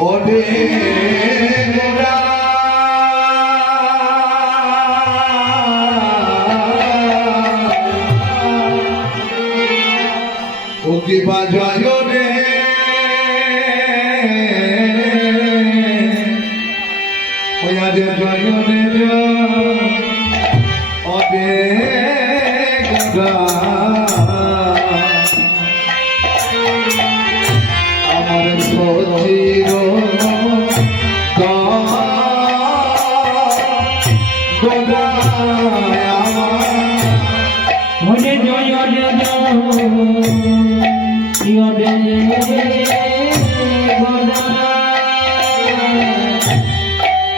ওরে গোরা অতি বাজয় রে ওয়া রে জয় রে ওরে গোরা আমার সচির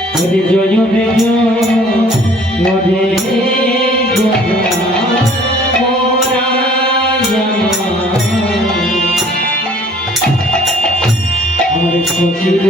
হরে জয় রে হরে জয় রে আমার সচির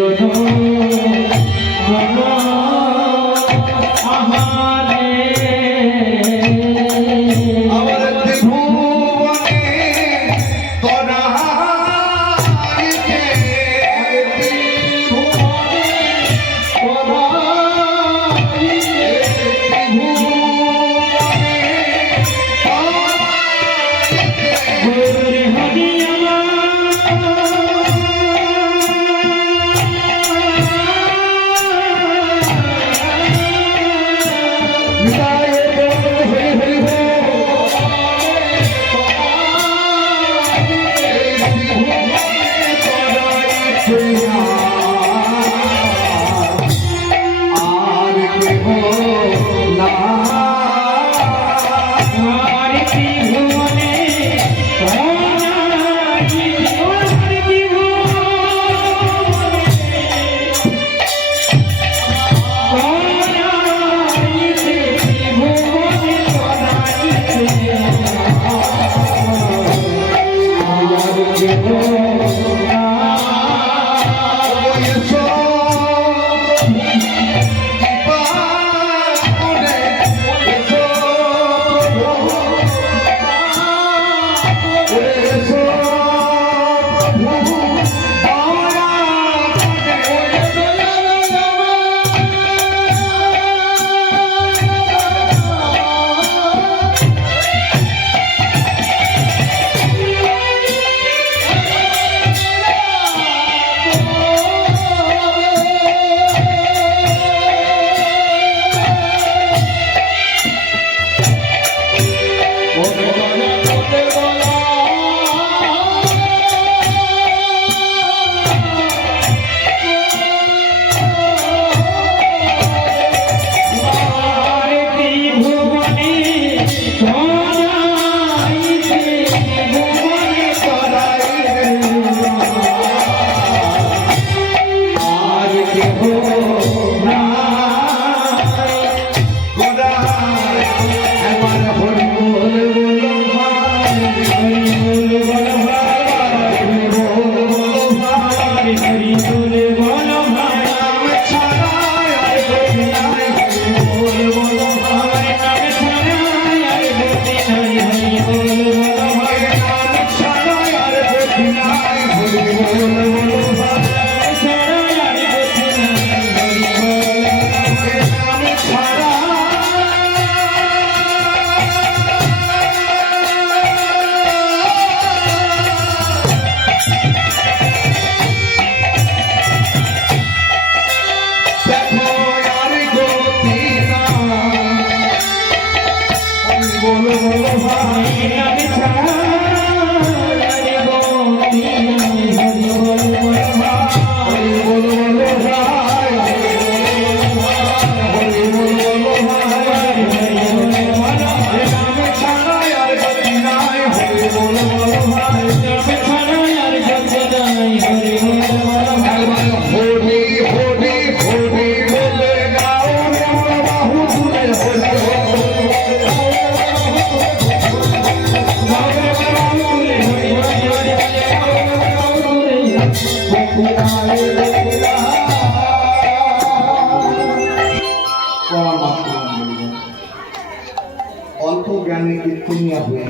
অল্প জ্ঞানে কীর্তনিয়া হয়ে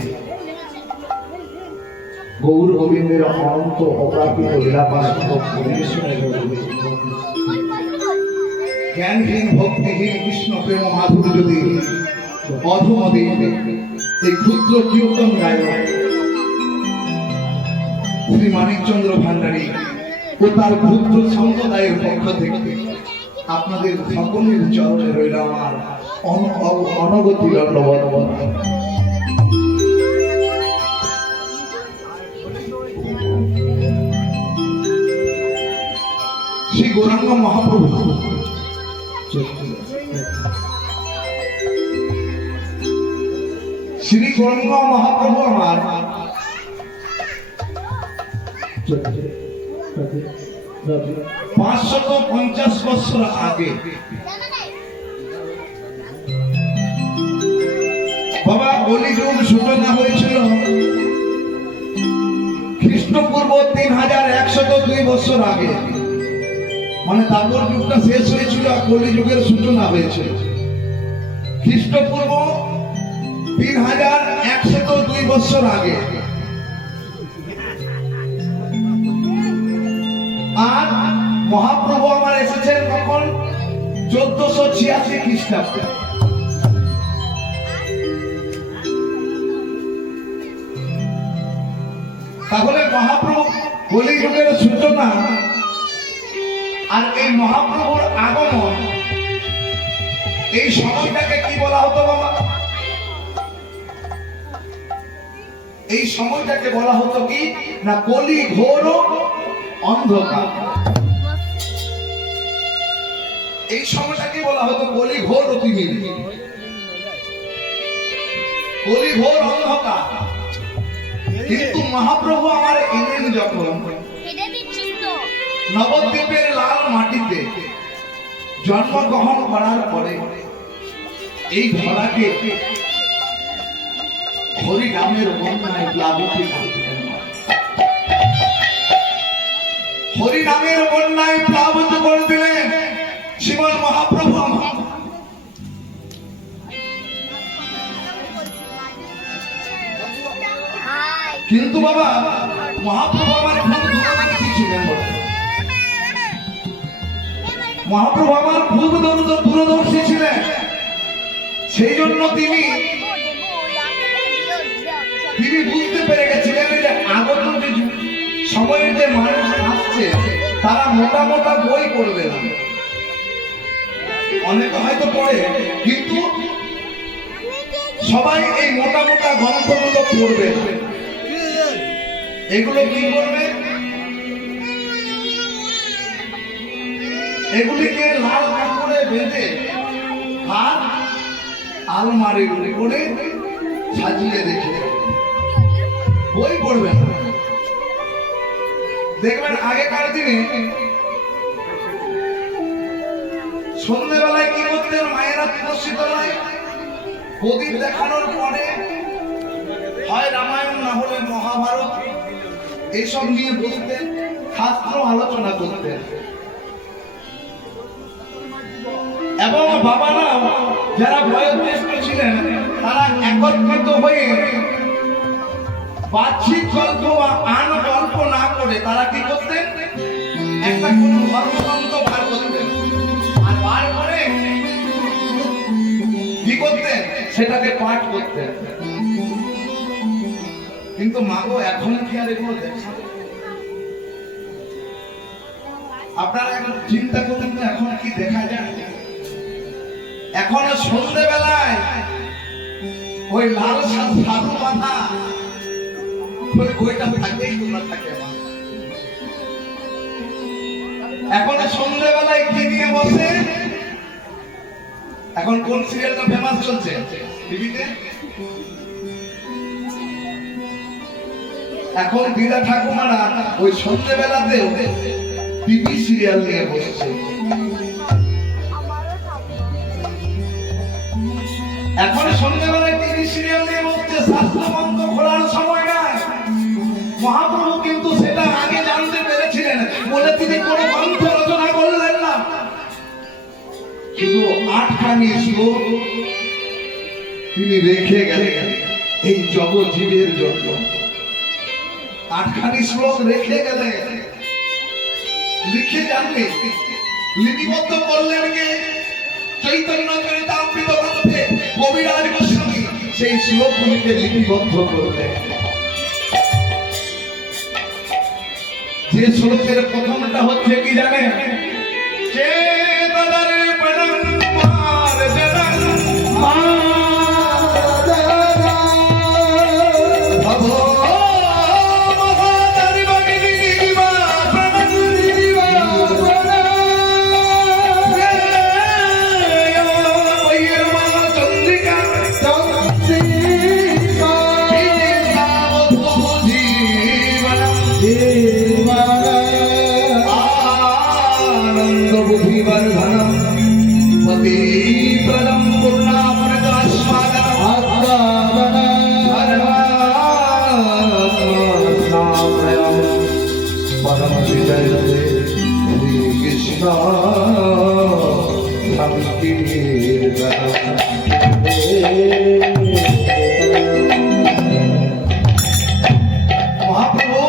গৌর গোবিন্দের অনন্ত অপ্রাকৃত লীলাপাশ পরিবেশনের জ্ঞানহীন ভক্তিহীন কৃষ্ণ প্রেম মাধুর যদি অধমদিন এই ক্ষুদ্র কীর্তন গায়ক শ্রী মানিকচন্দ্র ভান্ডারী ও তার ক্ষুদ্র সম্প্রদায়ের পক্ষ থেকে আপনাদের সকলের চরণে রইল আমার অনগতি দণ্ডবত। শ্রী গৌরাঙ্গ মহাপ্রভু শ্রী গৌরাঙ্গ মহাপ্রভু আমার 550 বছর আগে বাবা কলিযুগ সূচনা হয়েছিল খ্রিস্টপূর্ব 3102 বছর আগে, মানে তারপর যুগটা শেষ হয়েছিল আর কলিযুগের সূচনা হয়েছিল খ্রিস্টপূর্ব 3102 বছর আগে। আর মহাপ্রভু আমার এসেছেন কখন? 1486 খ্রিস্টাব্দে। তাহলে মহাপ্রভু কলিযুগের সূচনা আর এই মহাপ্রভুর আগমন, এই সময়টাকে কি বলা হতো বাবা? এই সময়টাকে বলা হতো কি না কলি ঘোর অন্ধকার। এই সময়টাকে বলা হতো কলি ঘোর অতিমিল, কলি ঘোর অন্ধকার। কিন্তু মহাপ্রভু আমার এলেন যখন নবদ্বীপের লাল মাটিতে জন্মগ্রহণ করার পরে এই ধরাকে হরি নামের বন্যায় প্লাবিত করলেন। হরি নামের বন্যায় প্লাবিত করে দিলেন শ্রীমন মহাপ্রভু আমার। কিন্তু বাবা মহাপ্রভু আমার খুব দূরদর্শী ছিলেন বলে, মহাপ্রভু আমার খুব দূরদর্শী ছিলেন। সেই জন্য তিনি বুঝতে পেরে গেছিলেন যে আগত যে সময়ের যে মানুষ আসছে তারা মোটা মোটা বই পড়বে না, অনেকে হয়তো পড়ে কিন্তু সবাই এই মোটা মোটা গ্রন্থগুলো পড়বে না। এগুলো কি করবে? এগুলিকে লাল কাপড়ে বেঁধে আর আলমারির উপরে সাজিয়ে রেখে বই পড়বে না। দেখবেন আগেকার দিনে সন্ধ্যেবেলায় কি করতেন মায়েরা? তুলসী তলায় প্রদীপ দেখানোর পরে হয় রামায়ণ না হলে মহাভারত এইসব নিয়ে বসতেন, শাস্ত্র আলোচনা করতেন। এবং বাবারা যারা বয়োজ্যেষ্ঠ ছিলেন তারা একত্রিত হয়ে বাহ্যিক গল্প বা আন গল্প না করে তারা কি করতেন? একটা কোন ধর্মগ্রন্থ বার করতেন, আর বার করে কি করতেন? সেটাকে পাঠ করতেন। কিন্তু মাগো এখন কি আর এগুলো দেখা? আপনারা এখন চিন্তা করুন তো এখন কি দেখা যায়? এখন সন্ধ্যেবেলায় ওই লাল সাধু মাথা ওই বইটা থাকেই তোলা থাকে। এখন সন্ধ্যেবেলায় কি নিয়ে বসে? এখন কোন সিরিয়ালটা ফেমাস চলছে টিভিতে? এখন দিদা ঠাকুমারা ওই সন্ধ্যেবেলাতেও টিভি সিরিয়াল নিয়ে বসছে। এখন সন্ধ্যেবেলায় টিভি সিরিয়াল নিয়ে বসছে, শাস্ত্রগ্রন্থ খোলার সময় নাই। মহাপ্রভু কিন্তু সেটা আগে জানতে পেরেছিলেন বলে তিনি কোনো গ্রন্থ রচনা করলেন না, শুধু 8খানি শ্লোক তিনি রেখে গেলেন এই জগৎ জীবের জন্য। আটখানি শ্লোক রেখে গেলে লিখে জানবে লিপিবদ্ধ করলেন কে চৈতন্য চরিতামৃত গ্রন্থে কবিরাজ গোস্বামী সেই শ্লোকগুলিকে লিপিবদ্ধ করলেন। যে শ্লোকের প্রথমটা হচ্ছে কি জানেন? চেতনারে প্রণাম মার জনম ভবো মহাদারি ভগিনী দিবা প্রণাম দিবা বৈরমা চন্দ্রিকা চন্দ্রিকা আনন্দ বুদ্ধিবর্ধনম পতি প্রদম পরম বিজয় শ্রী কৃষ্ণ মহাপ্রভু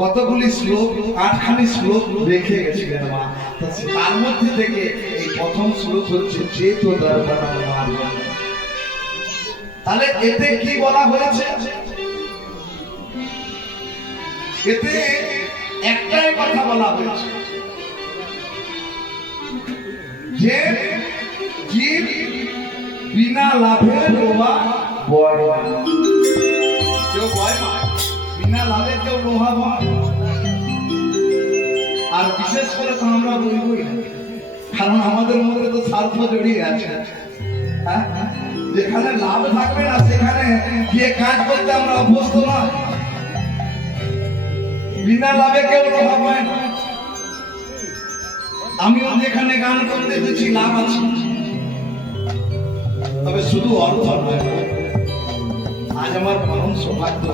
কতগুলি শ্লোক আটখানি শ্লোক রেখে গেছিলেন মা। তার মধ্যে থেকে এই প্রথম শ্লোক হচ্ছে চেতো দর্পণম মার্গম। তাহলে এতে কি বলা হয়েছে? এতে একটাই কথা বলা হয়েছে যে জীব বিনা লাভে লোহা বয় না। কেউ বয় না, বিনা লাভে কেউ লোহা বয়। আর বিশেষ করে তো আমরা বলবই না, কারণ আমাদের মধ্যে তো স্বার্থ জড়িয়ে আছে। হ্যাঁ, যেখানে লাভ থাকবে না সেখানে গিয়ে কাজ করতে আমরা অভ্যস্ত নয়। বিনা লাভে কেউ লোহা পায় না। আমিও যেখানে গান করতে দিচ্ছি লাভ আছে, তবে শুধু অর্থ নয়। আজ আমার পরম সৌভাগ্য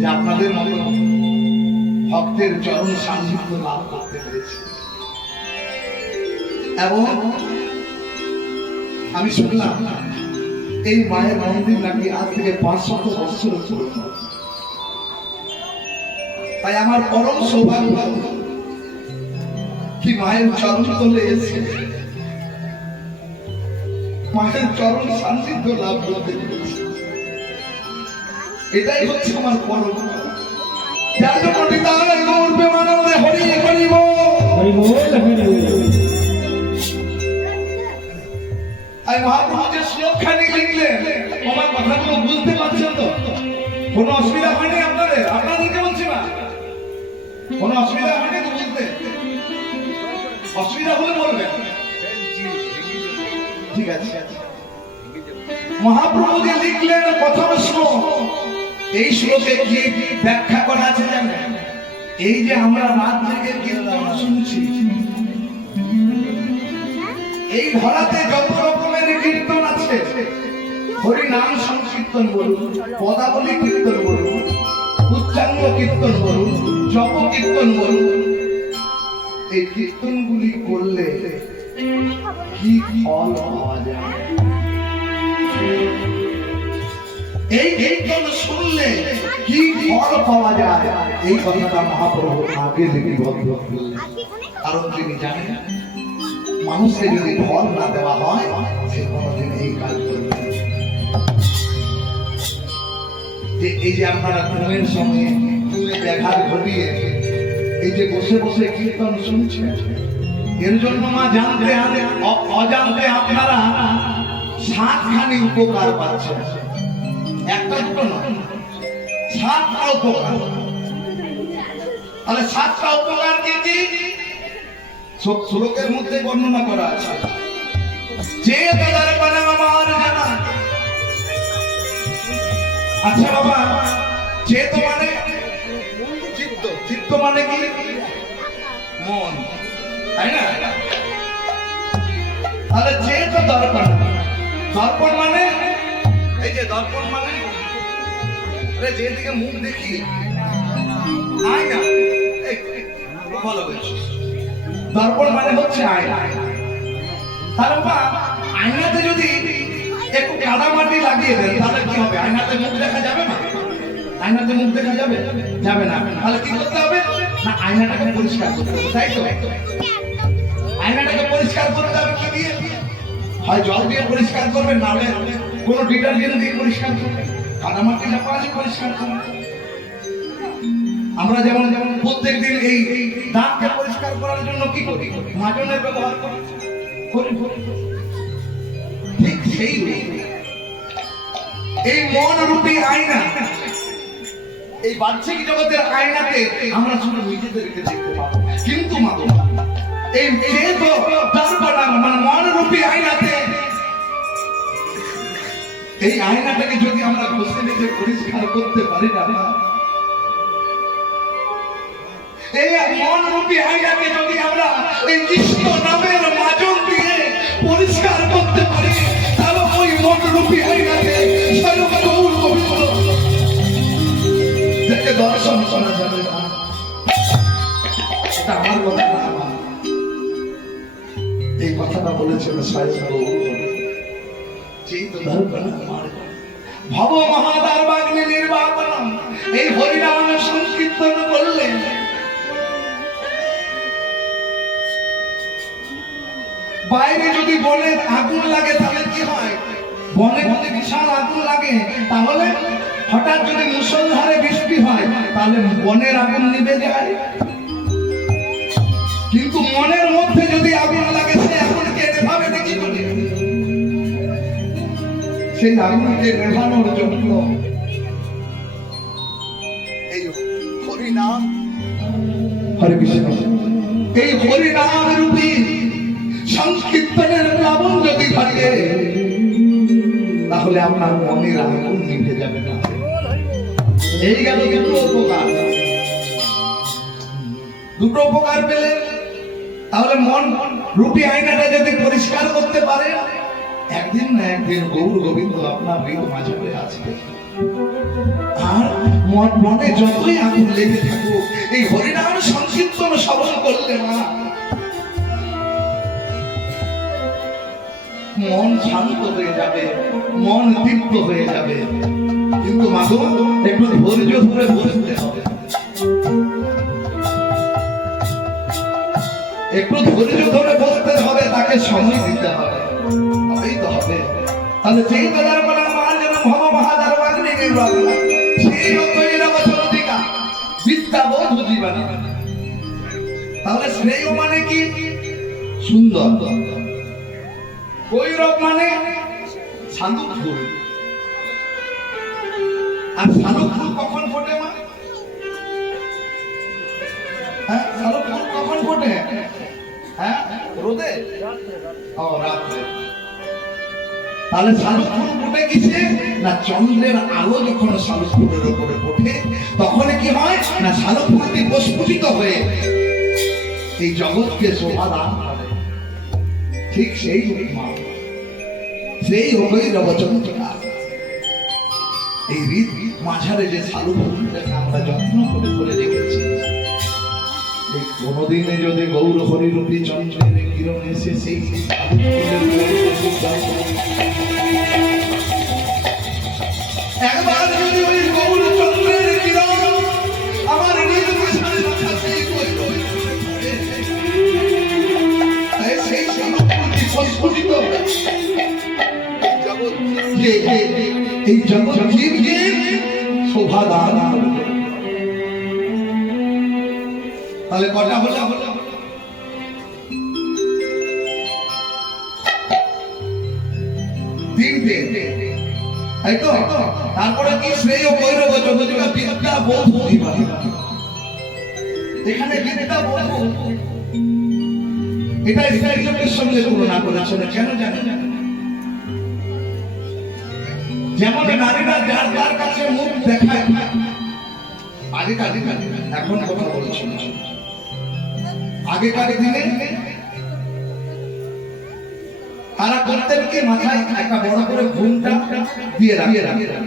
যে আপনাদের মতো ভক্তের চরণ সান্নিধ্য লাভ করতে পেরেছি। এবং আমি শুনলাম এই মায়ের মন্দির নাকি আজ থেকে 500 বছর পুরনো। তাই আমার পরম সৌভাগ্য কি মায়ের চরণ তলে এসে মায়ের চরণ সান্নিধ্য লাভ করতে পেরেছি। এটাই হচ্ছে আমার পরম। যার জন্য নিতাই গৌর প্রেমানন্দে হরি হরি বল। আর মহাপ্রভু যে শ্লোকখানি লিখলেন, আমার কথাগুলো বুঝতে পারছেন তো? কোনো অসুবিধা হয়নি আপনাদের? আপনাদেরকে বলছি না, কোনো অসুবিধা হয়নি তো বুঝতে? অসুবিধা হলে বলবেন, ঠিক আছে। মহাপ্রভু যে লিখলেন প্রথম শ্লোক, এই শ্লোকে কি ব্যাখ্যা করা আছে জানেন? এই যে আমরা রাত জেগে কীর্তন শুনছি, এই ধরাতে যত রকমের কীর্তন আছে, হরি নাম সংকীর্তন বলুন, পদাবলী কীর্তন বলুন, উচ্চাঙ্গ কীর্তন বলুন, জপ কীর্তন বলুন, এই কীর্তনগুলি করলে কি ফল পাওয়া যায়? এই কীর্তন শুনলে কি ফল পাওয়া যায়? এই কথাটা মহাপ্রভু আগে লিপিবদ্ধ করলেন। কারণ তিনি জানেন মানুষকে যদি ফল না দেওয়া হয় সে কোনোদিন এই কাজ করবে না। এই যে আপনারা ঘুমের সময় ঘুমে দেখার ঘটিয়ে এই যে বসে বসে কীর্তন শুনছেন, এর জন্য মা জানতে অজান্তে আপনারা 7খানি উপকার পাচ্ছেন। একটা দুটো নয়, 7টা উপকার। তাহলে 7টা উপকার কি কি? শ্লোকের মধ্যে বর্ণনা করা আছে। যে তদর্পণ আমার জানা। আচ্ছা বাবা, চেত মানে চিত্ত, চিত্ত মানে কি? মন, তাই না? তাহলে চেত দর্পণ, দর্পণ মানে এই যে দর্পণ মানে যেদিকে মুখ দেখি আয়না, ভালো বলছিস। দর্পণ মানে হচ্ছে আয়না। তার আয়নাতে যদি একটু কাদামাটি লাগিয়ে দেন, তাহলে কি হবে? আয়নাতে মুখ দেখা যাবে না? আয়নাতে মুখ দেখা যাবে? যাবে না। তাহলে কি করতে হবে? না, আয়নাটাকে পরিষ্কার করতে হবে, তাই তো? আয়নাটাকে পরিষ্কার করতে হবে কি দিয়ে? হয় জল দিয়ে পরিষ্কার করবেন, নাহলে কোনো ডিটারজেন্ট দিয়ে পরিষ্কার করবেন। কাদামাটি যা পাওয়া যায় পরিষ্কার করবেন। আমরা যেমন প্রত্যেকদিন এই দাঁতকে পরিষ্কার করার জন্য কি করি? মাজনের ব্যবহার করি। ঠিক সেই এই মন রূপী আয়না, এই বাহ্যিক জগতের আয়নাতে আমরা শুধু নিজেদেরকে দেখতে পাবো, কিন্তু মাগো এই যেহেতু মানে মন রূপী আয়নাতে, এই আয়নাটাকে যদি আমরা ঘষে নিজে পরিষ্কার করতে পারি না, এই মন রূপী আয়নাকে যদি আমরা এই কৃষ্ণ নামের মাজন দিয়ে পরিষ্কার করতে পারি, তাহলে ওই মন রূপী আয়নাকে স্বয়ং গৌর গোবিন্দ দেখে দর্শন করা যাবে না। এটা আমার কথা না, এই কথাটা বলেছেন স্বয়ং গৌর ভব মহাদারবাগ্নি নির্বাপনম। এই হরিনাম সংকীর্তন করলেন, বাইরে যদি বনে আগুন লাগে তাহলে কি হয়? বনে যদি বিশাল আগুন লাগে, তাহলে হঠাৎ যদি মুষলধারে বৃষ্টি হয়, তাহলে বনের আগুন নিভে যায়। কিন্তু মনের মধ্যে যদি আগুন লাগে, সেই আগুনকে নেভাবে দেখি বলে, সেই আগুনকে নেভানোর জন্য এই হরিনাম, হরে কৃষ্ণ, এই হরিনাম রূপী সংকীর্তনের প্লাবন যদি থাকে, তাহলে আপনার মনের আগুন নিভে যাবে না। এই গেল দুটো উপকার। দুটো উপকার পেলে, তাহলে মন রূপী আয়নাটা যদি পরিষ্কার করতে পারে, একদিন না একদিন গৌর গোবিন্দ আপনার হৃদয় মাঝে হয়ে আসবে। আর মনে যতই আগুন লেগে থাকুক, এই হরিনাম সংকীর্তন শ্রবণ করলে না, মন শান্ত হয়ে যাবে, মন তৃপ্ত হয়ে যাবে। কিন্তু মাগো, একটু ধৈর্য ধরে বসতে হবে, একটু ধৈর্য ধরে বসতে হবে, তাকে সময় দিতে হবে, তবেই তো হবে। তাহলে সেই দাদার বলা মার যেন ভব মহাদারবাগ্নি নির্বাপন, সেই কৈরব চন্দ্রিকা বিদ্যা বোধ জীবনা। তাহলে শ্রেয় মানে কি? সুন্দর। কৈরব মানে শালুক ফুল। আর শালুক ফুল কখন ফোটে? মা, হ্যাঁ, শালুক ফুল কখন ফোটে? হ্যাঁ, রোদে? ও, রাত্রে। তাহলে শালুক ফুল ফুটে কিসে? না, চন্দ্রের আলো যখন শালুক ফুলের উপরে ফোটে, তখন কি হয়? না, শালুক ফুলটি প্রস্ফুটিত হয়ে এই জগৎকে শোভা দান করে। ঠিক সেই মা, সেই কৈরব চন্দ্রিকা। এই হৃদ মাঝারে যে শালুক ফুলটাকে আমরা যত্ন করে করে রেখেছি, কোনদিনে যদি গৌর হরিরূপী চন্দ্রের কিরণ এসে সেই একবার যদি ওই গৌর চন্দ্রের কিরণ আমার নিজ মাঝারে সেই শালুকটি প্রস্ফুটিত এই জগৎ জীবকে শোভা দান করবে। তাহলে কটা হলো? তিনটে, তাই তো? তারপরে কি? শ্রেয় কৈরব চন্দ্রিকা বিদ্যা বোধ জীবনা। এখানে বিদ্যা বোধ, এটা ইসরায়েলের সঙ্গে তুলনা করেছেন। কেন জানেন? যেমন নারীরা যার তার কাছে মুখ দেখায়, আগেকার দিনে, এখন কথা বলছি না, আগেকার দিনে তারা করতেন কি? মাথায় একটা বড় করে ঘুমটা দিয়ে রাখতেন।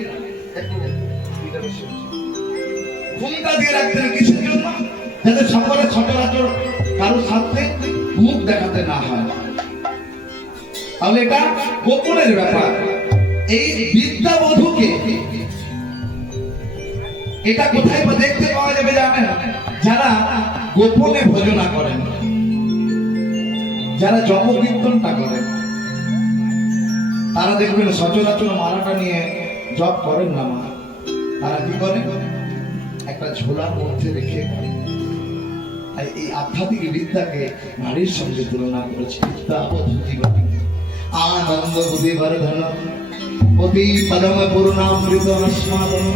ঘুমটা দিয়ে রাখতেন কিসের জন্য? যাতে সকলে সচরাচর কারো সাথে মুখ দেখাতে না হয়। তাহলে এটা গোপনের ব্যাপার। এই বিদ্যাবধূকে এটা কোথায় দেখতে পাওয়া যাবে জানেন? যারা গোপনে ভজনা করেন, যারা জপ কীর্তনটা করেন, তারা দেখবেন সচরাচর মালাটা নিয়ে জপ করেন না। মা তারা কি করেন? একটা ঝোলার মধ্যে রেখে করেন। তাই এই আধ্যাত্মিক বিদ্যাকে নারীর সঙ্গে তুলনা করেছে। আনন্দ বুদ্ধিবর্ধন অতি পরম পূর্ণামৃত আস্বাদন।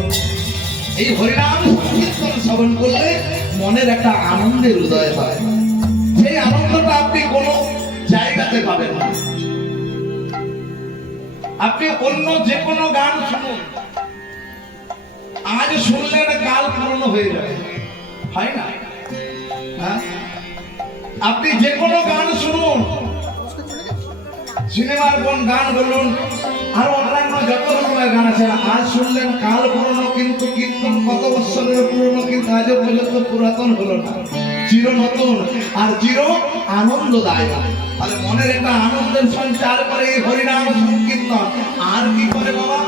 এই হরিনাম কীর্তন শ্রবণ করলে মনের একটা আনন্দের উদয় হয়। সেই আনন্দটা আপনি কোনো জায়গাতে পাবেন না। আপনি অন্য যে কোনো গান শুনুন, আজ শুনলে কাল পুরনো হয়ে যাবে, হয় না? হ্যাঁ, আপনি যে কোনো গান শুনুন, সিনেমার কোন গান বলুন, আর অন্যান্য যত রকমের গান আছে, আজ শুনলেন কাল পুরনো, কিন্তু কীর্তন কত বছরের পুরনো, কিন্তু আজও পর্যন্ত পুরাতন হলো না, চির নতুন আর চির আনন্দদায়ক। তাহলে মনের একটা আনন্দের সঞ্চার করে এই হরিনাম সংকীর্তন। আর কি করে বাবা?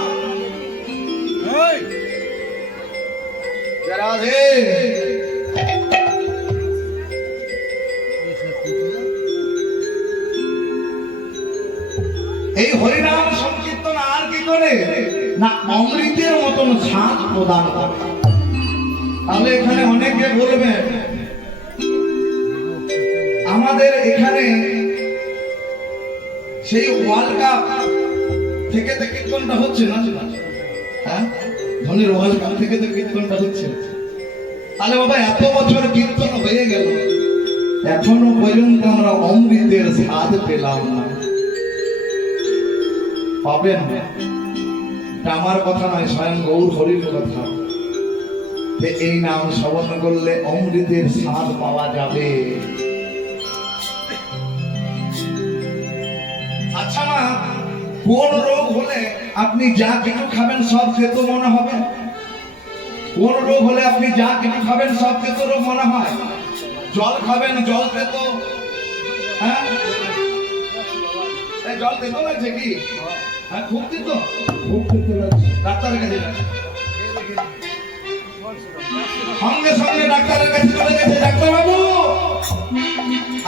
রাধে এই হরিনাম সংকীর্তন আর কি করে না অমৃতের মতন স্বাদ প্রদান করে। তাহলে এখানে অনেকে বলবেন আমাদের এখানে সেই ওয়ার্ল্ড কাপ থেকে তো কীর্তনটা হচ্ছে না, হ্যাঁ ধনের ওয়ার্ল্ড কাপ থেকে তো কীর্তনটা হচ্ছে। তাহলে বাবা এত বছর কীর্তন হয়ে গেল, এখনো পর্যন্ত আমরা অমৃতের স্বাদ পেলাম না। পাবেন না, আমার কথা নয়, স্বয়ং গৌর হরির কথা। এই নাম শ্রবণ করলে অমৃতের স্বাদ পাওয়া যাবে। আচ্ছা মা, কোন রোগ হলে আপনি যা কিছু খাবেন সব তেতো মনে হবে? কোন রোগ হলে আপনি যা কিছু খাবেন সব তেতো রোগ মনে হয়? জল খাবেন, জল তেতো। হ্যাঁ, জল তেতো লাগছে কি? হ্যাঁ, খুব তেতো, খুব তেতো লাগছে। ডাক্তারের কাছে যাচ্ছে, সঙ্গে সঙ্গে ডাক্তারের কাছে চলে গেছে। ডাক্তার বাবু,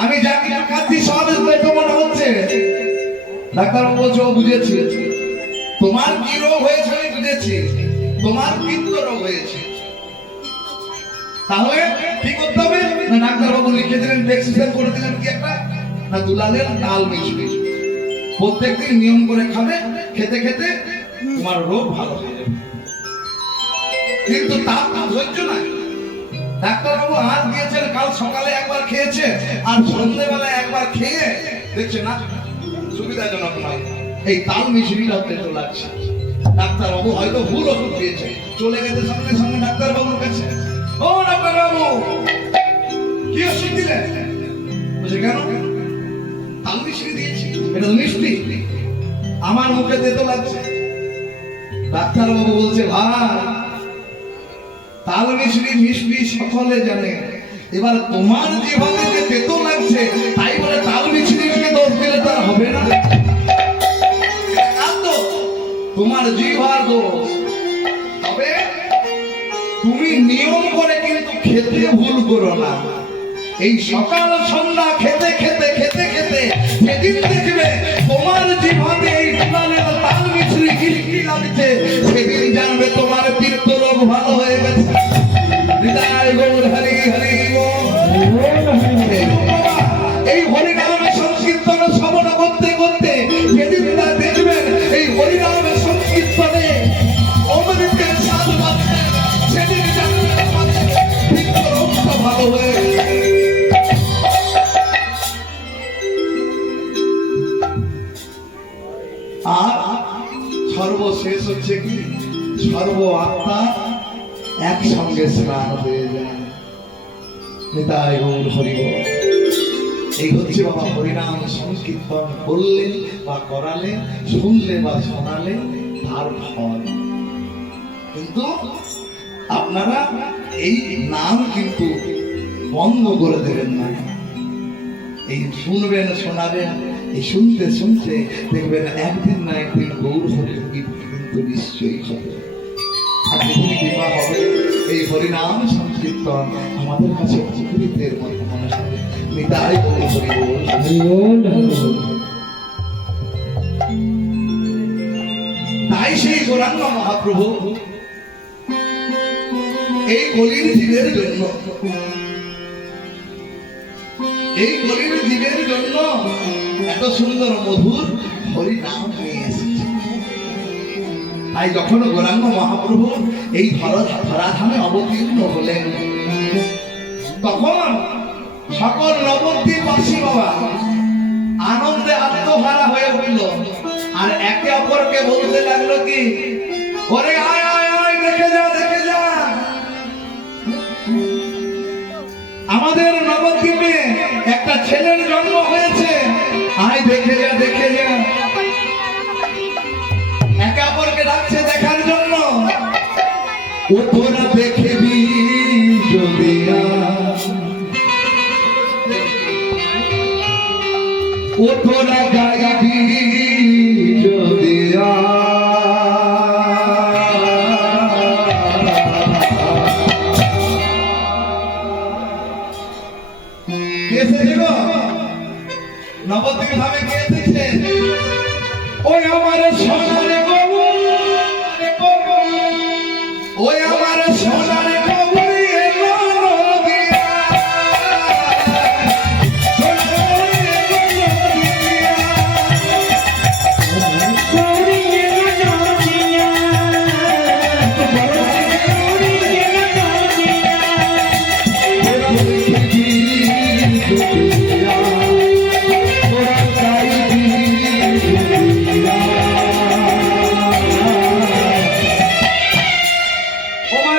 আমি যা কিছু খাচ্ছি সব তেতো মনে হচ্ছে। ডাক্তার বাবু বলছে, ও বুঝেছি, তোমার কি রোগ হয়েছে আমি বুঝেছি, তোমার পিত্ত রোগ হয়েছে। তাহলে কি করতে হবে না? ডাক্তার বাবু লিখে দিলেন, প্রেসক্রিপশন করে দিলেন কি একটা না দুলালের তাল মিশবে, প্রত্যেকদিন নিয়ম করে খাবে, খেতে খেতে তোমার রোগ ভালো হয়ে যাবে। কিন্তু তার ধৈর্য নাই। ডাক্তার বাবু আজ দিয়েছেন, কাল সকালে একবার খেয়েছে আর সন্ধ্যেবেলায় একবার খেয়ে দেখছে না সুবিধাজনক নয়, এই তাল মিশরিটা পেতে লাগছে। ডাক্তার বাবু হয়তো ভুল ওষুধ দিয়েছে, চলে গেছে সঙ্গে সঙ্গে ডাক্তার বাবুর কাছে। ও ডাক্তার বাবু, কি ওষুধ দিলেন? বলছে কেন? তাল মিশরি দিয়েছি, এটা তো মিষ্টি, আমার মুখে তেতো লাগছে। ডাক্তার বাবু বলছে, ভাই তাল মিশরি মিষ্টি সকলে জানে, এবার তোমার যেভাবে যে তেতো লাগছে তাই বলে তাল মিছরিকে দোষ দিলে তার হবে না। তোমার জিহ্বার দোষ। তবে তুমি নিয়ম করে কিন্তু খেতে ভুল করো না। এই সকাল সন্ধ্যা খেতে খেতে খেতে খেতে সেদিন দেখবে তোমার জিহ্বাতে এই দুলালের তাল মিছরি কি লাগছে, সেদিন জানবে তোমার পিত্ত রোগ ভালো হয়ে গেছে। হৃদয় গৌর হরি হরি বল। এই হরিনামের সংকীর্তন শ্রবণ করতে করতে সেদিন তা দেখবেন এই হরিনামের সংকীর্তনে অমৃতের স্বাদ পাচ্ছে, সেদিন জানবেন আমাদের পিত্ত রোগটা ভালো হয়ে গেছে। আর সর্বশেষ হচ্ছে কি, সর্ব আত্মা একসঙ্গে স্নান হয়ে যায়। নিতাই গৌর হরি বল। এই হচ্ছে বাবা হরিনাম সংকীর্তন করলে বা করালে, শুনলে বা শোনালে তার ফল। কিন্তু আপনারা এই নাম কিন্তু বন্ধ করে দেবেন না। এই শুনবেন, শোনাবেন, এই শুনতে শুনতে দেখবেন একদিন না একদিন গৌর হরির কীর্তি কিন্তু নিশ্চয়ই হবে। আর যেদিন কৃপা হবে এই হরিনাম সংকীর্তন আমাদের কাছে অমৃতের মতো মনে হবে। নিতাই গৌর হরি বল। হরি বল, হরি বল। তাই সেই গৌরাঙ্গ মহাপ্রভু এই কলির জীবের জন্য এত সুন্দর মধুর হরি নাম নিয়ে এসেছে। তাই যখন গৌরাঙ্গ মহাপ্রভু এই ধরাধামে অবতীর্ণ হলেন, তখন সকল নবদ্বীপবাসী বাবা আনন্দে আত্মহারা হয়ে উঠল। আর একে অপরকে বলতে লাগলো কি, ওরে আয় আয় আয়, দেখে যা দেখে যা, আমাদের নবদ্বীপে একটা ছেলের জন্ম হয়েছে, আয় দেখে যা দেখে যা। একে অপরকে ডাকছে দেখার জন্য। ও তোরা দেখবি যদি না, ও তোরা গাইবি যদি না, নবদ্বীপ ভাবে কে এসেছে? ওই আমার সোনার বাবু, ওই আমার সোনার বাবু এলো নদিয়া, সোনার বাবু এলো নদিয়া। গৌরী এলো নদিয়া, গৌরী এলো নদিয়া। তোরা দেখবি দুনিয়া, তোরা গাইবি দুনিয়া। ও মা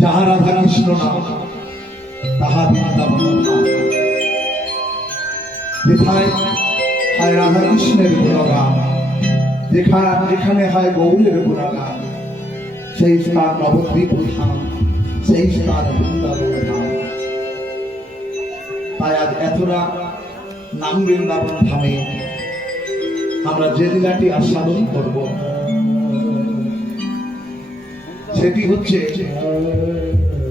যাহা রাধা কৃষ্ণ নাম তাহা বৃন্দাবন ধাম। যেথায় হয় রাধা কৃষ্ণের গুণগান, যেখানে হয় গৌরের গুণগান, সেই স্থান নবদ্বীপ ধাম, সেই স্থান বৃন্দাবন ধাম। তাই আজ এতটা নাম বৃন্দাবন ধামে আমরা যে লীলাটি আস্বাদন করব সেটি হচ্ছে,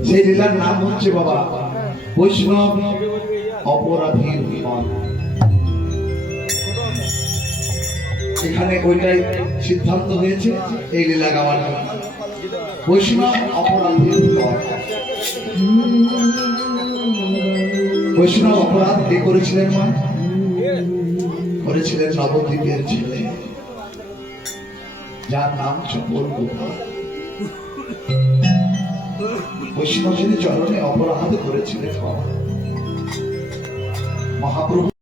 সেই লীলার নাম হচ্ছে বাবা বৈষ্ণব অপরাধীর পথ। এখানে ওইটাই সিদ্ধান্ত হয়েছে এই লীলা গাওয়ার জন্য, বৈষ্ণব অপরাধীর পথ। বৈষ্ণব অপরাধ কে করেছিলেন মা? করেছিলেন নবদ্বীপের ছেলে, যার নাম চপল গোপাল। বৈষ্ণবের চরণে অপরাধ করেছিলেন বাবা মহাপ্রভু।